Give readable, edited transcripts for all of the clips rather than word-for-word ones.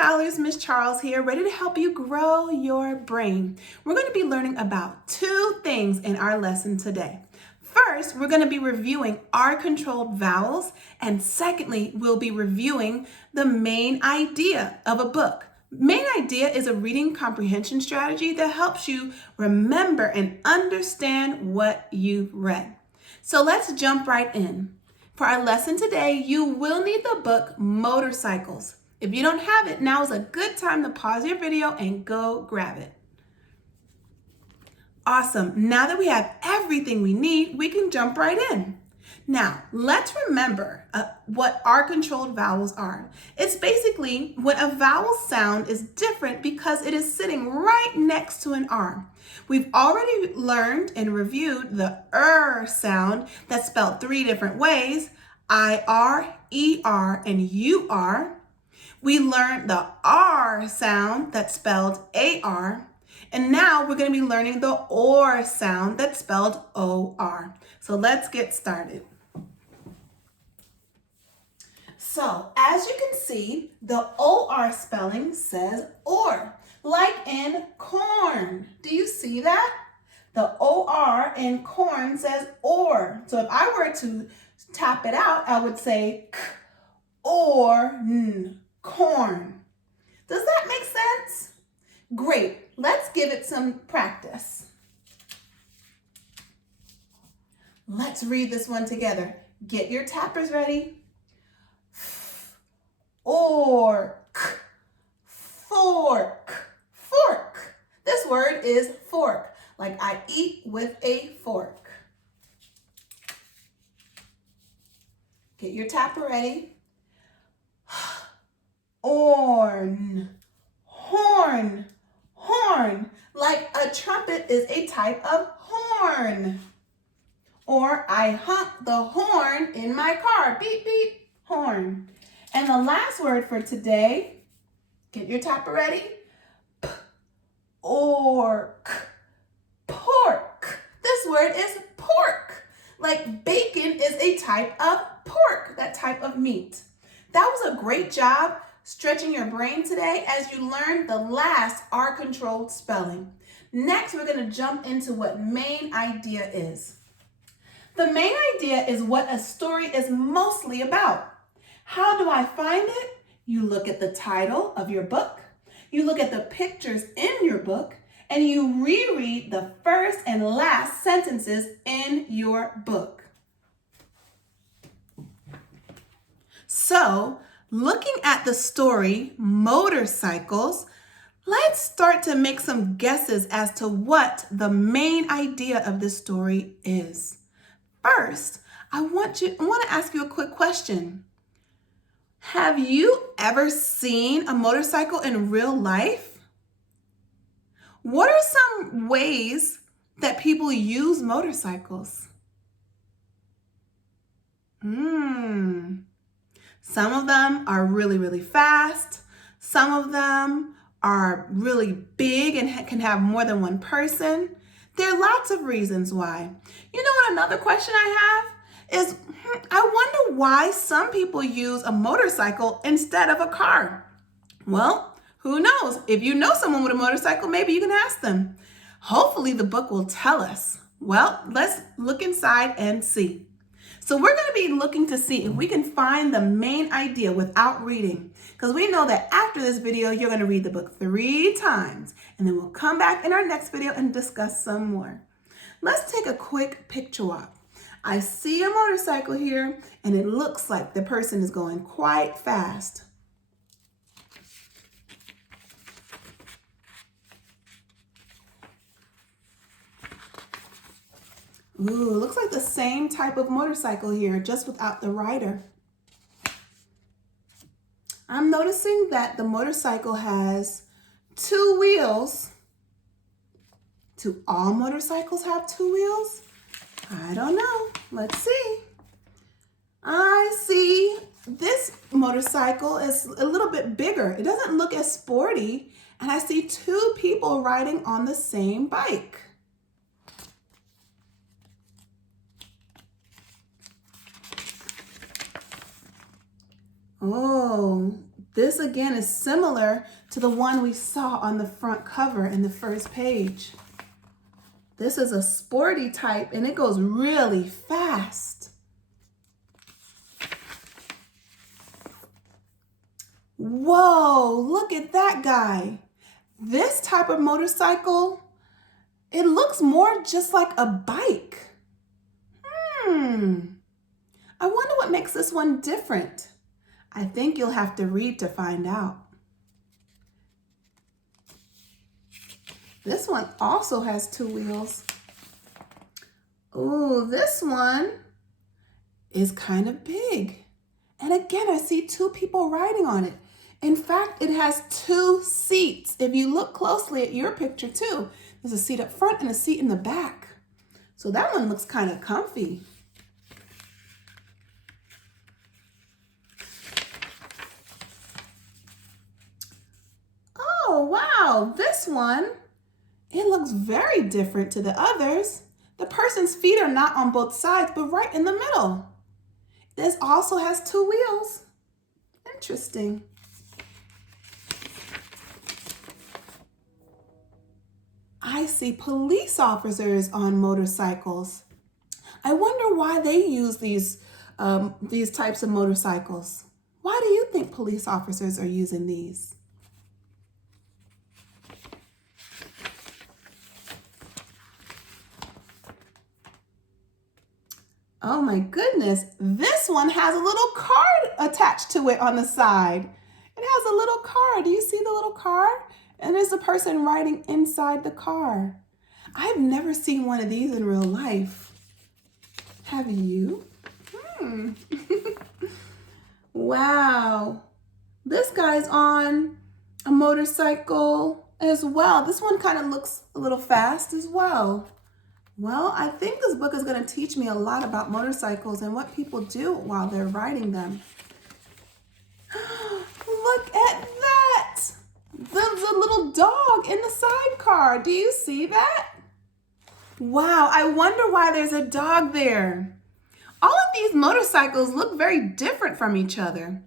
scholars, Miss Charles here, ready to help you grow your brain. We're going to be learning about two things in our lesson today. First, we're going to be reviewing R-controlled vowels, and secondly, we'll be reviewing the main idea of a book. Main idea is a reading comprehension strategy that helps you remember and understand what you've read. So let's jump right in. For our lesson today, you will need the book Motorcycles. If you don't have it, now is a good time to pause your video and go grab it. Awesome. Now that we have everything we need, we can jump right in. Now, let's remember what R-controlled vowels are. It's basically when a vowel sound is different because it is sitting right next to an R. We've already learned and reviewed the sound that's spelled three different ways, I-R, E-R, and U-R. We learned the R sound that's spelled A-R. And now we're going to be learning the OR sound that's spelled O-R. So let's get started. So as you can see, the OR spelling says OR, like in corn. Do you see that? The OR in corn says OR. So if I were to tap it out, I would say k or n, corn. Does that make sense? Great. Let's give it some practice. Let's read this one together. Get your tappers ready. Fork, fork, fork. This word is fork, like I eat with a fork. Get your tapper ready. Horn, horn, horn, like a trumpet is a type of horn. Or I honk the horn in my car, beep, beep, horn. And the last word for today, get your tapper ready. Pork, pork. This word is pork. Like bacon is a type of pork, that type of meat. That was a great job stretching your brain today as you learned the last R-controlled spelling. Next, we're going to jump into what main idea is. The main idea is what a story is mostly about. How do I find it? You look at the title of your book, you look at the pictures in your book, and you reread the first and last sentences in your book. So, looking at the story, Motorcycles, let's start to make some guesses as to what the main idea of this story is. First, I want to ask you a quick question. Have you ever seen a motorcycle in real life? What are some ways that people use motorcycles? Some of them are really, really fast. Some of them are really big and can have more than one person. There are lots of reasons why. You know what another question I have is, I wonder why some people use a motorcycle instead of a car. Well, who knows? If you know someone with a motorcycle, maybe you can ask them. Hopefully the book will tell us. Well, let's look inside and see. So we're going to be looking to see if we can find the main idea without reading, because we know that after this video, you're going to read the book 3 times, and then we'll come back in our next video and discuss some more. Let's take a quick picture walk. I see a motorcycle here, and it looks like the person is going quite fast. Ooh, looks like the same type of motorcycle here, just without the rider. I'm noticing that the motorcycle has 2 wheels. Do all motorcycles have 2 wheels? I don't know. Let's see. I see this motorcycle is a little bit bigger. It doesn't look as sporty, and I see 2 people riding on the same bike. Oh, This again is similar to the one we saw on the front cover in the first page. This is a sporty type and it goes really fast. Whoa, look at that guy. This type of motorcycle, it looks more just like a bike. I wonder what makes this one different. I think you'll have to read to find out. This one also has 2 wheels. Ooh, this one is kind of big. And again, I see 2 people riding on it. In fact, it has 2 seats. If you look closely at your picture too, there's a seat up front and a seat in the back. So that one looks kind of comfy. Oh, wow, this one, it looks very different to the others. The person's feet are not on both sides, but right in the middle. This also has 2 wheels. Interesting. I see police officers on motorcycles. I wonder why they use these types of motorcycles. Why do you think police officers are using these? Oh my goodness, this one has a little card attached to it on the side. It has a little car. Do you see the little car? And there's a person riding inside the car. I've never seen one of these in real life. Have you? Wow. This guy's on a motorcycle as well. This one kind of looks a little fast as well. Well, I think this book is going to teach me a lot about motorcycles and what people do while they're riding them. Look at that! There's a little dog in the sidecar. Do you see that? Wow, I wonder why there's a dog there. All of these motorcycles look very different from each other,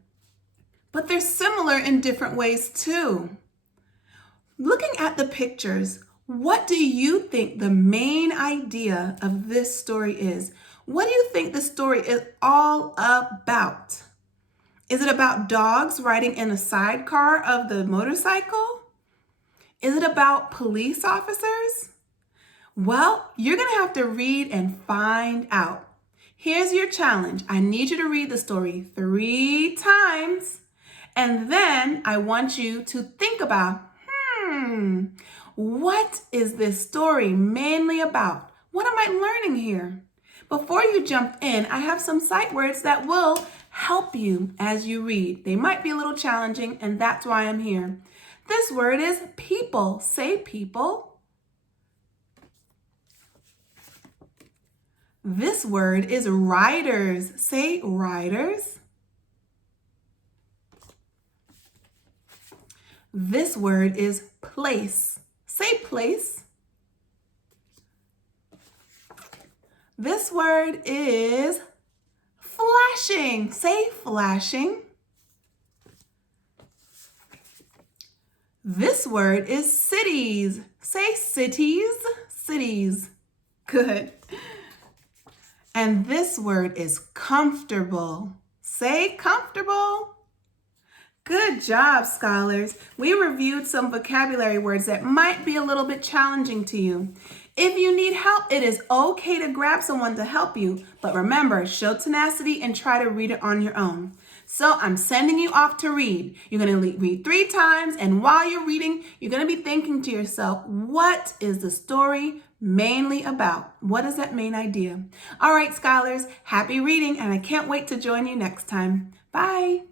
but they're similar in different ways too. Looking at the pictures, what do you think the main idea of this story is? What do you think the story is all about? Is it about dogs riding in a sidecar of the motorcycle? Is it about police officers? Well, you're going to have to read and find out. Here's your challenge. I need you to read the story 3 times, and then I want you to think about, what is this story mainly about? What am I learning here? Before you jump in, I have some sight words that will help you as you read. They might be a little challenging, and that's why I'm here. This word is people. Say people. This word is riders. Say riders. This word is place. Say place. This word is flashing. Say flashing. This word is cities. Say cities. Cities. Good. And this word is comfortable. Say comfortable. Good job, scholars. We reviewed some vocabulary words that might be a little bit challenging to you. If you need help, it is okay to grab someone to help you, but remember, show tenacity and try to read it on your own. So I'm sending you off to read. You're going to read 3 times, and while you're reading, you're going to be thinking to yourself, what is the story mainly about? What is that main idea? All right, scholars, happy reading, and I can't wait to join you next time. Bye.